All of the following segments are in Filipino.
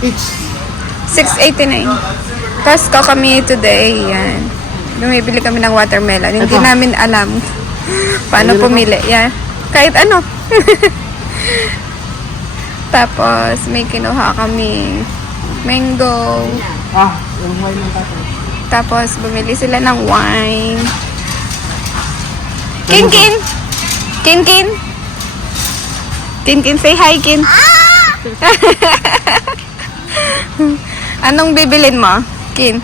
Each. 689. Costco kami today. Yan. Bumibili kami ng watermelon. Hindi namin alam paano pumili. Yan. Kahit ano. Tapos, may kinuha kami mango. Yung wine ng tatay. Tapos, bumili sila ng wine. Kin! Kin, say hi, Kin. Anong bibilin mo, Kin?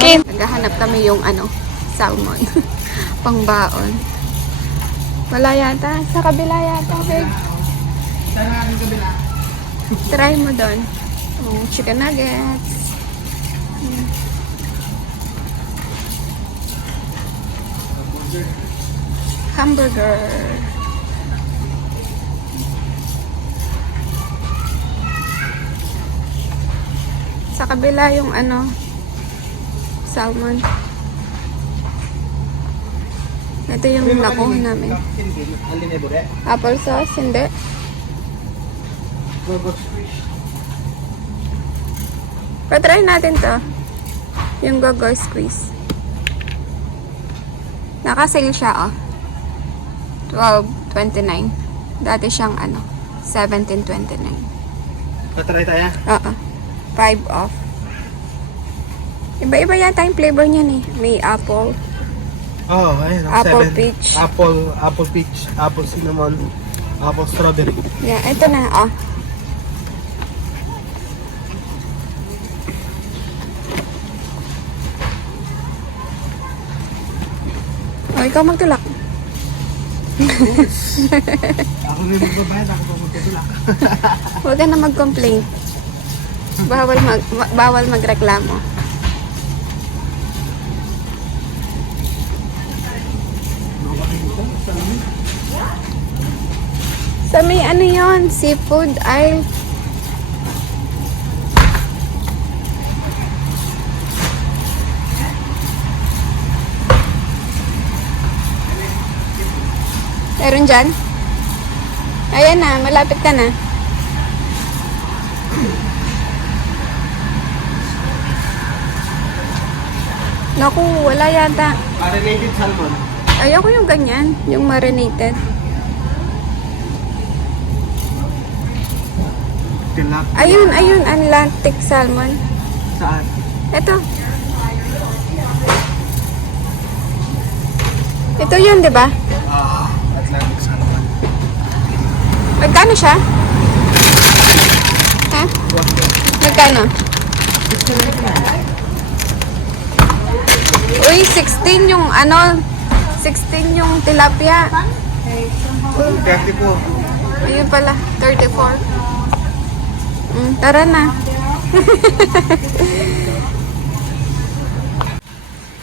Naghahanap kami yung salmon. Pangbaon. Wala yata. Sa kabila yata, babe. Try mo doon. Chicken nuggets. Hamburger. Sa kabila yung salmon. Ito yung nakuha namin. Apple sauce, hindi. Patry natin to. Yung go-go squeeze. Naka-sale siya, oh. $12.29. Dati siyang $17.29. Patry tayo? Oo. 5 off. Iba-iba yata yung flavor niyan eh. May apple. Ayun. Apple peach. Apple peach. Apple cinnamon. Apple strawberry. Yeah, ito na, oh. Oh, ikaw magtulak. Ako na yung magbabayad. Ako pa magtutulak. Huwag ka na mag-complain. Bawal magreklamo. Sa may yon? Seafood aisle. Meron dyan? Ayan na, malapit ka na. Naku, wala yata. Marinated salmon. Ayoko yung ganyan, yung marinated. Tilapia. Ayun, Atlantic salmon. Saan? Ito. Ito yun, di ba? Atlantic salmon. Magkano siya? Ha? Magkano? Uy, 16 yung 16 yung tilapia. 34. Ayun pala, 34. Tara na.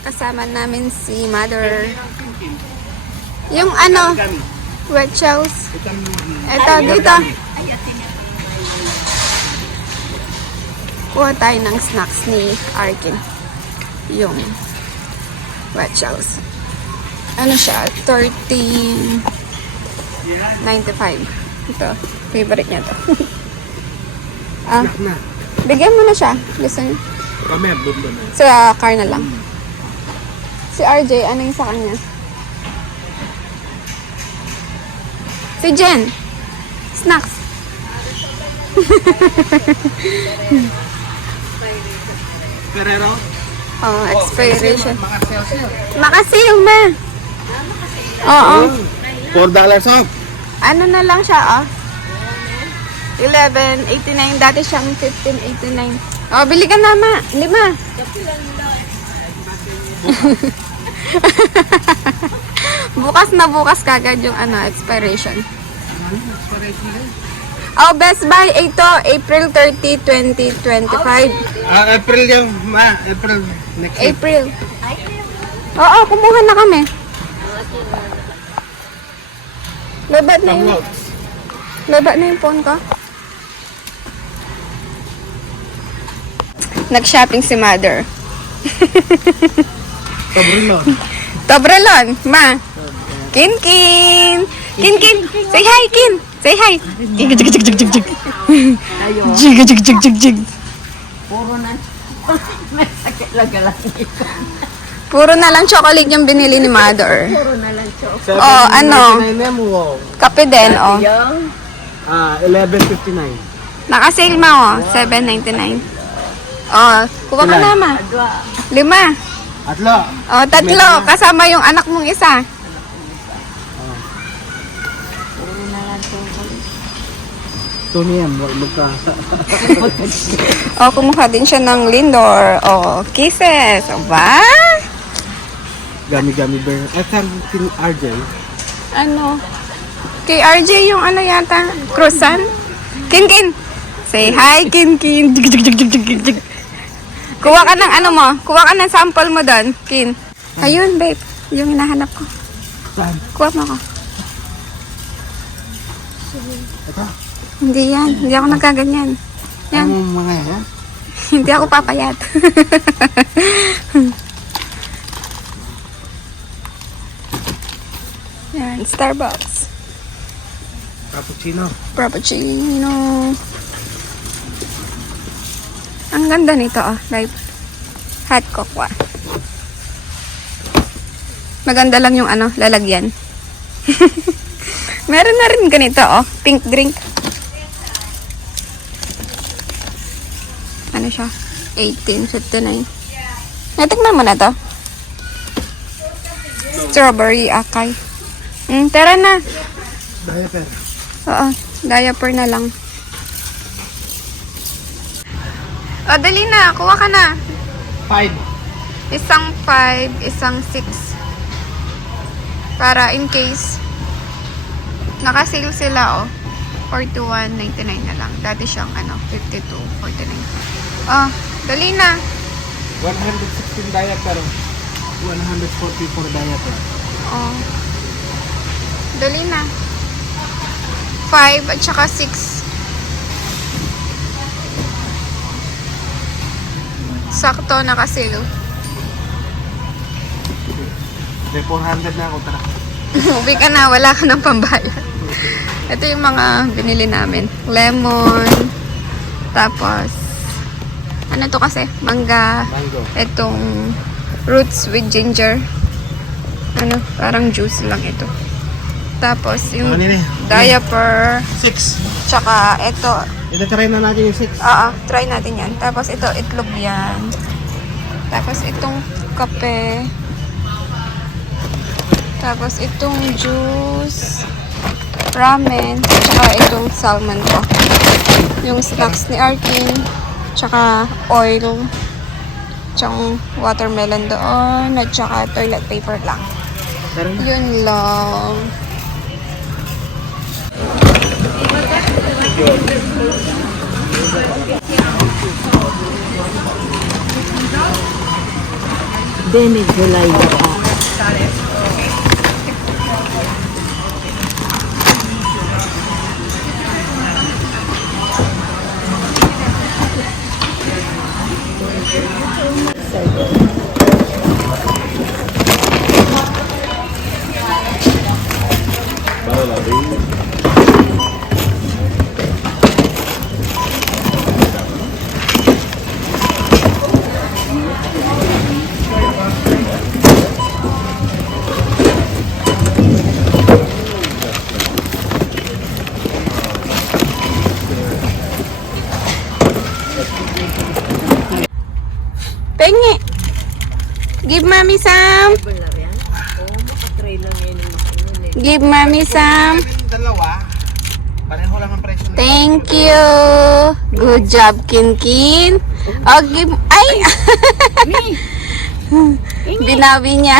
Kasama namin si Mother. Yung wet shows. Eto, dito. Kuha tayo ng snacks ni Arkin. Yung wet shows. Ano siya? 13.95. Ito. Favorite niya to. Bigyan mo na siya. Gusto niya. Kami, bumbo na. Sa car na lang. Si RJ, ano yung sa kanya? Si Jen. Snacks. Ferrero? Oh, expiration. Mga sale. Makasil, ma. Oo. $4 off. Ano na lang siya, 11.89. Dati siyang 15.89. Oh, bili ka na, ma. 5. bukas kagad yung expiration. Oh, Best Buy ito, April 30, 2025. April yung, April next week. April. Oo, kumuha na kami. Lobat na yung, phone ko. Nag-shopping si Mother. Toblerone. Toblerone, ma. Kin. Say hi, Kin. Say hi. Jig, jig, jig, jig, jig, jig. Tayo. Jig, jig, jig, jig, jig. Puro na. May sakit lang ka lang. Puro na lang chocolate yung binili ni Mother. Puro na lang chok. Oh, ano? 7.99 yan, wow. Kape din, oh. Yung 11.59. Naka-sale ma, oh. 7.99. Oh, kuha ka Ilan? na, ma. adwa. 5. Atlo. Oh, 3. Kasama yung anak mong isa. Puro na lang chocolate. Tony yan, magka. Oh, kumuha din siya ng Lindor. Oh, kisses. Oh, ba? Gami-gami bear. At saan kin RJ? Ano? Kay RJ yung ano yata? Croissant? Kin. Say hi, Kin. Jig, jig, jig, jig, jig, jig. Kuha ka ng ano mo. Kuha ka ng sample mo doon, Kin. Ayun, babe. Yung hinahanap ko. Saan? Kuha mo ko. Ito? Hindi yan. Hindi ako nagkaganyan. Yan. Anong mga yan? Hindi ako papayat. Yan. Starbucks. Cappuccino. Frappuccino. Ang ganda nito, oh. Like, hot cocoa. Maganda lang yung ano, lalagyan. Meron na rin ganito, oh. Pink drink. Ano siya? 18.59. Natikman mo na to? Strawberry akay. Tara na. Diaper. Oo, diaper na lang. O, dali na. Kuha ka na. 5. Isang 5, isang 6. Para in case. Naka-sale sila, oh. 41.99 na lang. Dati siyang, 52.49. Oh, dali na. 116 diaper. 144 diaper. Oh. Dali na. 5 at saka 6. Sakto, naka-sale. May 400 na ako, tara. Uwi ka na, wala ka ng pambayad. Ito yung mga binili namin. Lemon. Tapos, ano to kasi? Mangga. Mango. Itong roots with ginger. Ano, parang juice lang ito. Tapos, yung Ano yun eh? diaper. 6. Tsaka, ito. Ito-try na natin yung 6. Try natin yan. Tapos, ito, itlog yan. Tapos, itong kape. Tapos, itong juice. Ramen. Tsaka, itong salmon ko. Yung snacks ni Arkin. Tsaka, oil. Tsaka, watermelon doon. At tsaka, toilet paper lang. Tara na. Yun lang. Denig July na pa. Pengi! Give mommy some! Wala yan? Oo, makatry lang yan. Give mommy some! Dalawa. Pareho lang ang presyo. Thank you! Good job, Kinkin! Oh, give... Ay! Binawi niya.